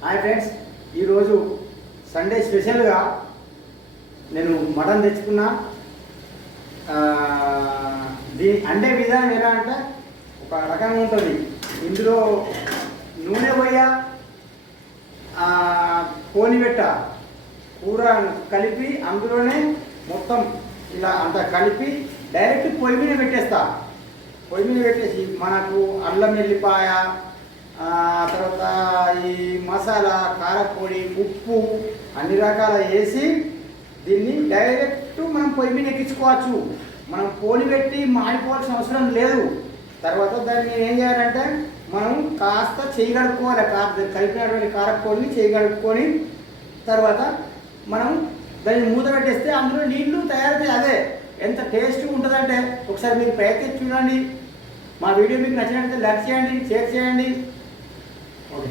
Hi friends, ఈరోజు Sunday స్పెషల్గా నేను మటన్ తెచ్చుకున్నా. దీని అండే విధానం ఎలా అంటే ఒక రకంగా ఉంటుంది. ఇందులో నూనె పోయా కోని పెట్ట కూర కలిపి అందులోనే మొత్తం ఇలా అంతా కలిపి డైరెక్ట్ పొయ్యి మీద పెట్టేస్తా. పొయ్యి మీద పెట్టేసి మనకు అల్లం వెల్లిపాయ, తర్వాత ఈ మసాలా, కారపొడి, ఉప్పు అన్ని రకాల వేసి దీన్ని డైరెక్ట్ మనం పొయ్యి మీద ఎక్కించుకోవచ్చు. మనం పోలి పెట్టి మాడిపోవాల్సిన అవసరం లేదు. తర్వాత దాన్ని ఏం చేయాలంటే మనం కాస్త చేయి కడుక్కోవాలి. కలిపినటువంటి కారపొడిని చేయి కడుక్కొని తర్వాత మనం దాన్ని మూత పెట్టేస్తే అందులో నీళ్లు తయారైతే అదే ఎంత టేస్ట్గా ఉంటుందంటే ఒకసారి మీరు ప్రయత్నించి చూడండి. మా వీడియో మీకు నచ్చినట్లయితే లైక్ చేయండి, షేర్ చేయండి. ఓకే.